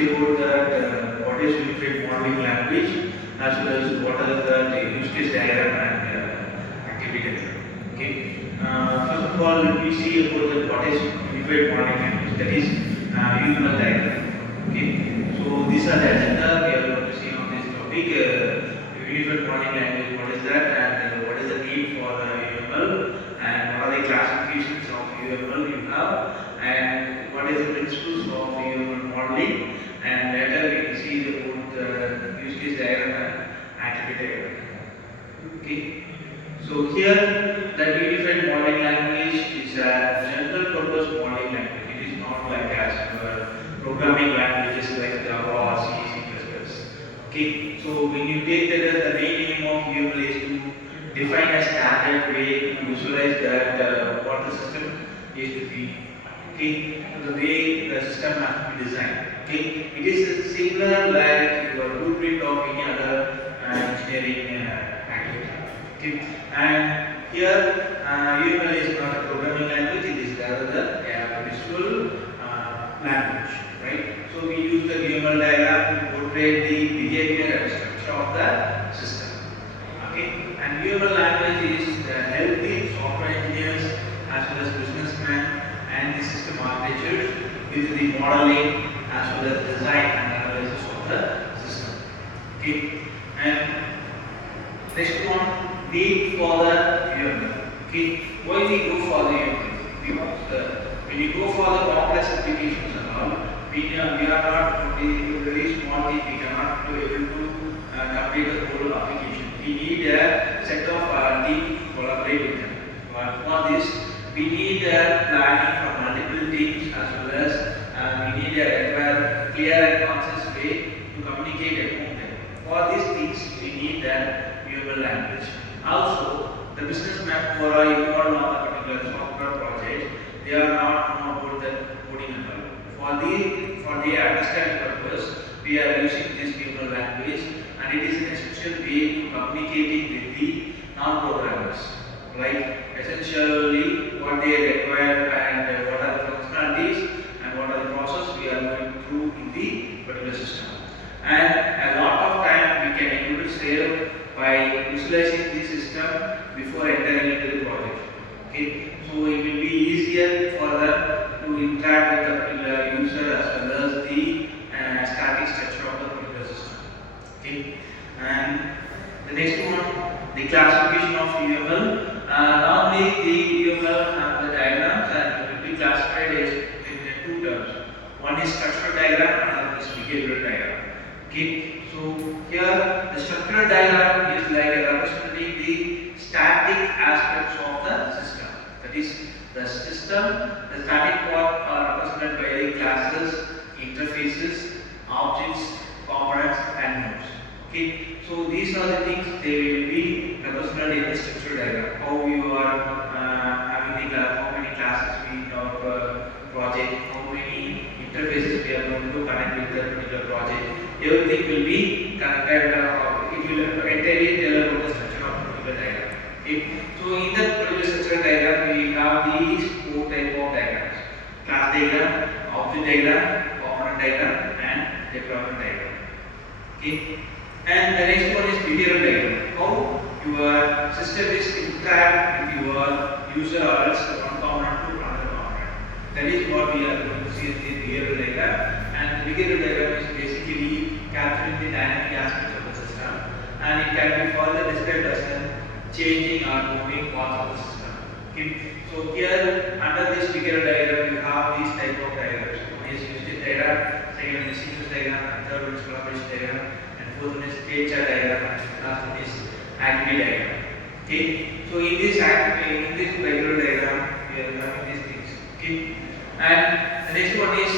see about that what is unified modeling language, as well as what are the use case diagram and activity diagram. Okay. First of all, let me see about what is unified modeling language. That is UML diagram. Okay. So these are the agenda we are going to see on this topic. Unified modeling language. What is that? And what is the need for UML? And what are the classifications of UML you have? And what is the principles of UML modeling? And later we can see about the use case diagram and activity diagram. Okay. So here the unified modeling language is a general purpose modeling language. It is not like as programming languages like Java or C, C++. Okay. So when you take that as the main aim of UML is to define a standard way to visualize that what the system is to be. Okay. So the way the system has to be designed. Okay. It is similar like your blueprint of any other engineering activity. Okay. And here UML is not a programming language, it is rather a visual language, right? So we use the UML diagram to portray the behavior and structure of the system. Okay? And UML language is healthy software engineers as well as businessmen and the system architectures with the modeling as well as design and analysis of the system. Okay? And next one, need for the UML. Okay, why we go for the UML? Because when you go for the complex applications and all, we are not very small team. We cannot be able to complete the whole application. We need a set of team to collaborate with them. But for this, we need a planning from multiple teams as well as we need a clear and concise way to communicate among them. For these things, we need a UML language. Also, the businessmen who are involved on the particular software project, they are not know about the coding and all. For the understanding purpose, we are using this UML language, and it is an essential way to communicating with the non-programmers. Like essentially what they require and what are the functionalities and what are the process we are going through in the particular system. And a lot of time we can able to save by visualizing the system before entering into the project. Okay, so it will be easier for them to interact with the particular user as well as the static structure of the particular system. Okay, and the next one, the classification of UML. Normally the UML have the diagrams and it will be classified as in two terms. One is structural diagram and another is behavioral diagram. Okay, so here the structural diagram is like representing the static aspects of the system. That is, the system, the static part are represented by the classes, interfaces, objects, components, and nodes. Okay, so these are the things they will be represented in the structural diagram. How you are having the how many classes we have project, how many interfaces we are going to connect with the particular project. Everything will be connected, it will entirely tell about the structure of a particular diagram. Okay. So in that particular structural diagram, we have these four types of diagrams: class diagram, object diagram, component diagram, and deployment diagram. Okay. And the next one is behavioral diagram. How your system is interact with your user or else one component to another component. That is what we are going to see in the behavioral diagram. And the behavioral diagram is basically capturing the dynamic aspects of the system, and it can be further described as a changing or moving parts of the system. Okay. So here under this behavioral diagram you have these type of diagrams. One is use case diagram, second one is sequence diagram, and third one is collaboration diagram, and fourth one is state chart diagram, and last one is activity diagram. Okay. So in this behavioral diagram we are having these things. Okay. And the next one is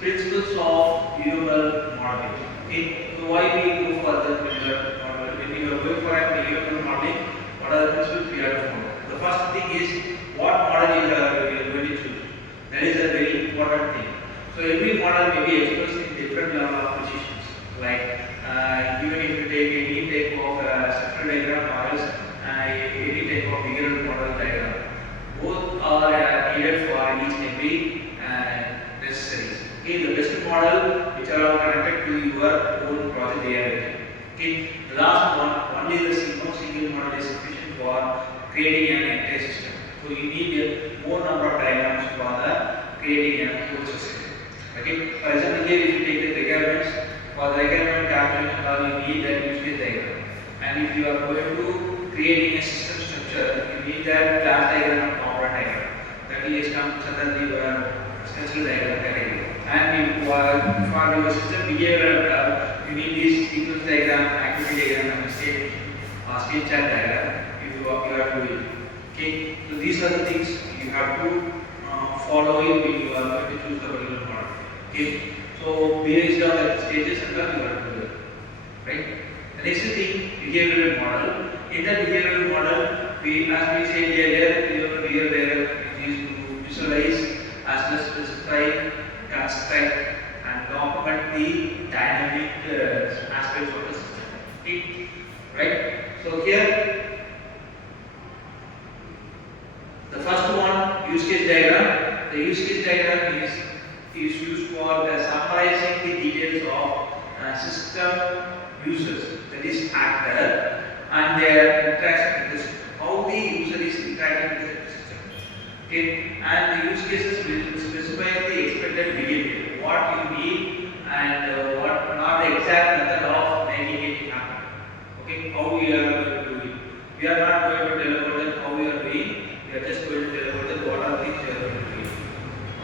principles of UML modeling. Okay, so why we go for the particular model? When we are going for a UML modeling, what are the principles we have to follow? The first thing is what model you are going to choose. That is a very important thing. So every model may be expressed in different level of positions. Like even if you take any type of structural diagram or else any type of behavioral model diagram, both are needed for each and every necessaries. Okay, the best model which are all connected to your own project area. Okay. The last one, only the single model is sufficient for creating an entire system. So you need a more number of diagrams for the creating a whole system. Okay. For example, here if you take the requirements, for the requirement calculation and all, you need that use case diagram. And if you are going to creating a system structure, you need that class diagram and component diagram. That will comes under the structural diagram category. And for your system behavior, you need this sequence diagram, activity diagram, and state chart diagram. If you have to do it. Okay. So these are the things you have to follow it when you are going to choose the particular model. Okay. So based on the stages and all you have to do it. Right. The next thing, behavioral model. In the behavioral model, as we said earlier, behavior is to visualize as well as specify, construct, and document the dynamic aspects of the system. Okay. Right. So here, the first one, use case diagram. The use case diagram is used for summarizing the details of system users, that is actor, and their interaction with the system. How the user is interacting with the system. Okay, and the use cases will specify the expected behavior, what you need, and what not the exact method of making it happen. Okay, how we are going to do it. We are not going to tell about that how we are doing. We are just going to tell about that what are things we are going to do.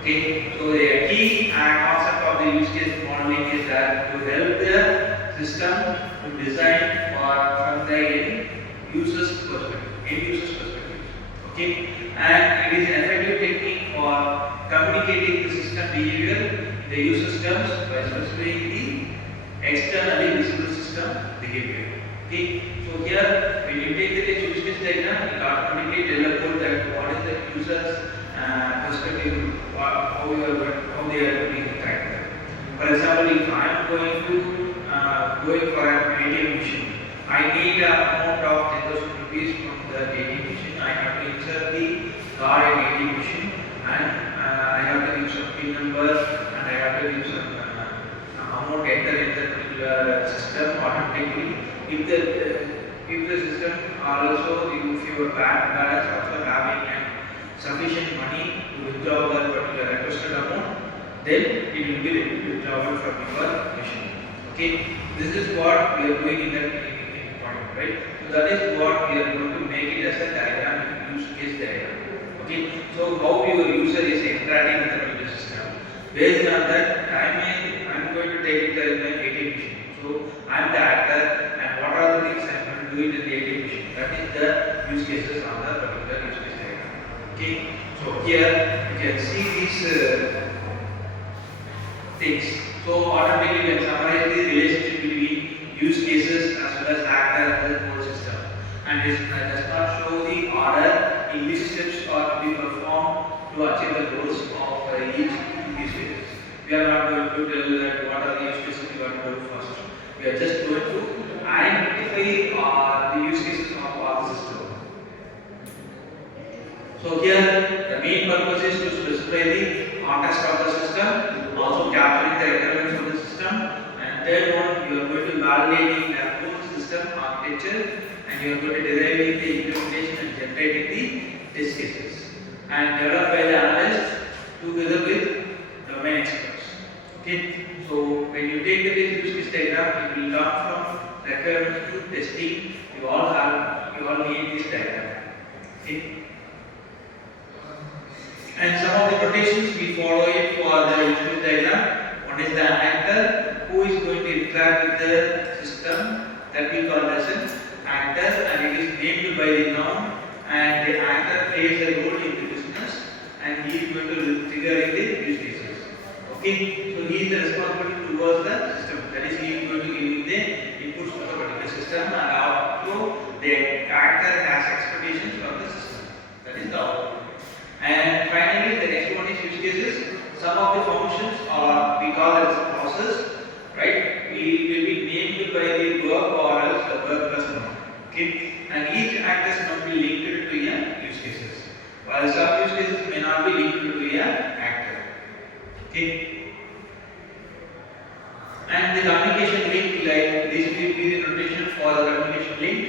Okay, so the key concept of the use case modeling is that to help the system to design from the end user's perspective. Okay, and it is an effective technique for communicating the system behavior in the user's terms by specifying the externally visible system behavior. Okay, so here when you take the use case diagram, it automatically tells about that what is the user's perspective, how they are going to interact. For example, if I am going for an ATM machine, I need an amount of 10,000 rupees from the ATM machine. I have to insert the card in ATM machine, and I have to give some PIN number, and I have to give some amount enter in the particular system automatically. If the system also, if your bank balance also having sufficient money to withdraw that particular requested amount, then it will be withdrawn from your machine. Okay, this is what we are doing in point, right? So that is what we are going to make it as a diagram, use case diagram. Okay, so how your user is interacting with the particular system. Based on that, I am going to take it in my ATM machine. So I am the actor, and what are the things I am going to do it in the ATM machine. That is the use cases on the particular use case diagram. Okay, so here you can see these things. So automatically you can summarize the relationship between use cases as well as actor and the whole system. And it does not show the order in which steps are to be performed to achieve the goals of each use cases. We are not going to tell that what are the use cases we are going to do first. We are just going to identify the use cases of our system. So here the main purpose is to specify the context of the system, also capturing the requirements of the system, and third one, you are going to validating the whole system architecture, and you are going to deriving the implementation and generating the test cases, and developed by the analysts together with domain experts. Okay, so when you take the use case diagram, it will turn from requirements to testing. You all need this diagram. Okay. And some of the notations we follow it for the use case diagram. One is the actor who is going to interact with the system, that we call as an actor, and it is named by the noun, and the actor plays a role in the business, and he is going to trigger in the use cases. Okay, so he is the responsibility towards the system. That is, he is going to give the inputs to the particular system, and also the actor has expectations from the system. That is the output. And finally, the next one is use cases. Some of the functions are we call as a process, right? It will be named by the verb or else the verb plus noun. Okay, and each actor must be linked to a use cases, while some use cases may not be linked to a actor. Okay. And the communication link, like this will be the notation for the communication link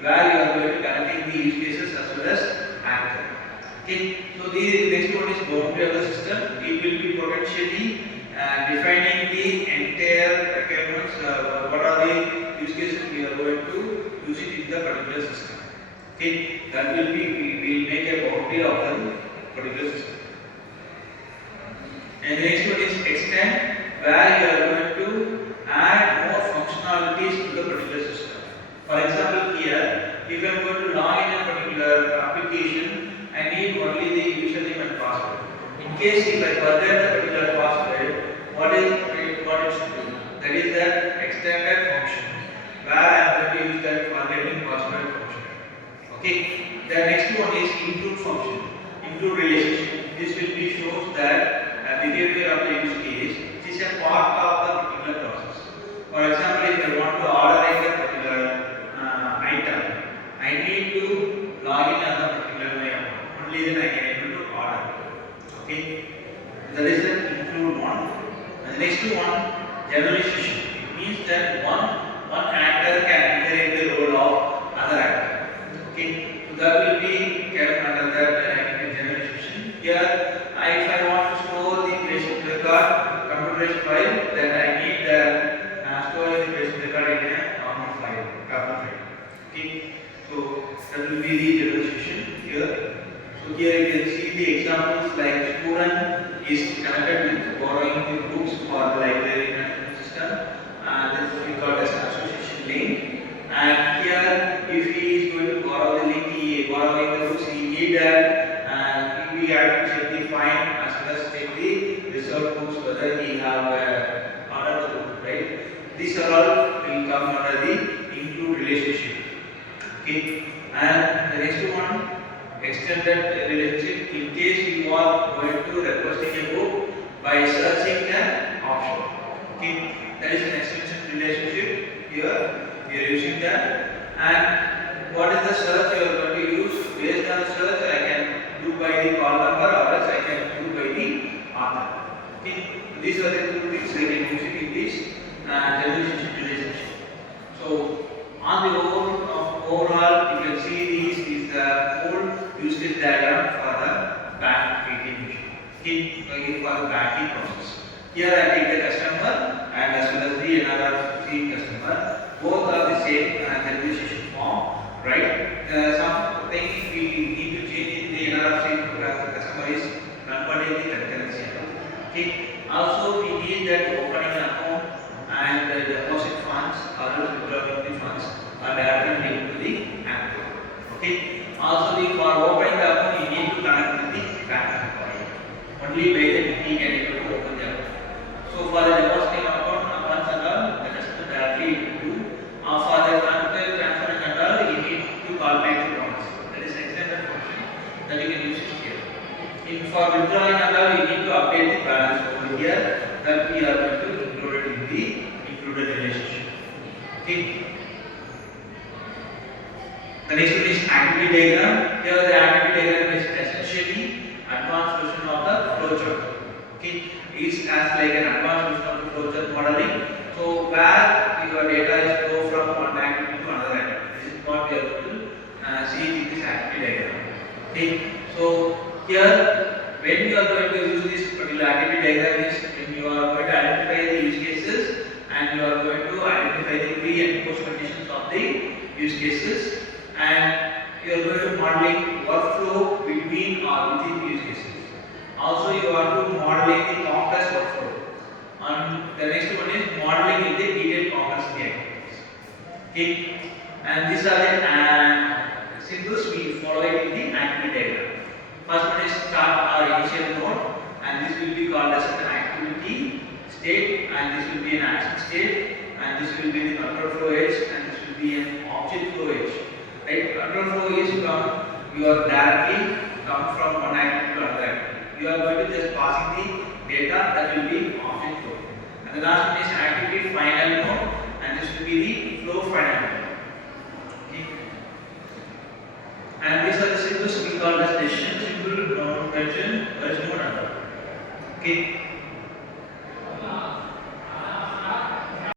where you are going to connecting the use cases as well as anchor. Okay, so the next one is boundary of the system. It will be potentially defining the entire requirements. What are the use cases we are going to use it in the particular system. Okay, that will be we will make a boundary of the particular system. And the next one is extend, where you are going to add more functionalities to the particular system. For example, here, if I am going to log in a particular application, I need only the username and password. In case if I forget the particular password, what it should do? That is the extended function, where I am going to use that forgetting password function. Okay. The next one is include function, include relationship. This will be shows that behavior of the use case is a part of the particular process. For example, if I want to order a particular item, I need to log in as a particular way. Only then I can able to order. Okay, that is the include one. And the next one, generalization. It means that one actor can inherit the role of other actor. Okay, so that will be kept under that generalization. Here, if I want to store the patient record, computerized file, then I need storing the patient record in a normal file, carbon file. Okay, so that will be the generalization here. So here you can see the examples like student is connected with borrowing the books for the library management system, and this is called as an association link. And here, if he is going to borrow the link, borrowing the books, he need that, and we have to check the fine as well as check the reserved books whether he have ordered the book, right? These are all will come under the include relationship. Okay, and the next one, extended relationship. In case you are going to requesting a book by searching the option. Okay, that is an extension relationship. Here we are using that. And what is the search you are going to use? Based on the search, I can do by the call number, or else I can do by the author. Okay, these are the two things I can use it in this generalization relationship. So on the overall, you can see this is the whole use case diagram for the bank ATM machine. Okay, for the banking process. Here I take the customer and as well as the NRFC customer. Both are the same generalization form, right? Something we need to change in the NRFC customer is converting the concurrency account. Okay. Also, we need that opening an account and the deposit funds or withdrawing the funds are directly linked to the account. Okay. Also, for opening the account, you need to connect with the bank employee. Only by that we can able to open the account. So, for the depositing account, funds and all, the customer directly do. For the transferring and all, you need to call back the bonus. That is extended function that you can use it here. For withdrawing and all, you need to update the balance over here that we are going to include it in the included relationship. Okay. The next one is activity diagram. Here the activity diagram is essentially advanced version of the flowchart. Okay, it is as like an advanced version of the flowchart modeling. So where your data is flow from one activity to another activity. This is what we are going to see in this activity diagram. Okay, so here when you are going to use this particular activity diagram is when you are going to identify the use cases and you are going to identify the pre and post conditions of the use cases. And you are going to modeling workflow between or within the use cases. Also, you are to modeling the complex workflow. And the next one is modeling in the detailed complexity activities. Okay, and these are the symbols we follow it in the activity diagram. First one is start or initial node, and this will be called as an activity state, and this will be an action state, and this will be the control flow edge, and this will be an object flow edge. Right, control flow is from you are directly come from one activity to another activity. You are going to just passing the data that will be object flow. And the last one is activity final node, and this will be the flow final node. Okay. And these are the symbols we call as decision symbol, node, version, node. Okay.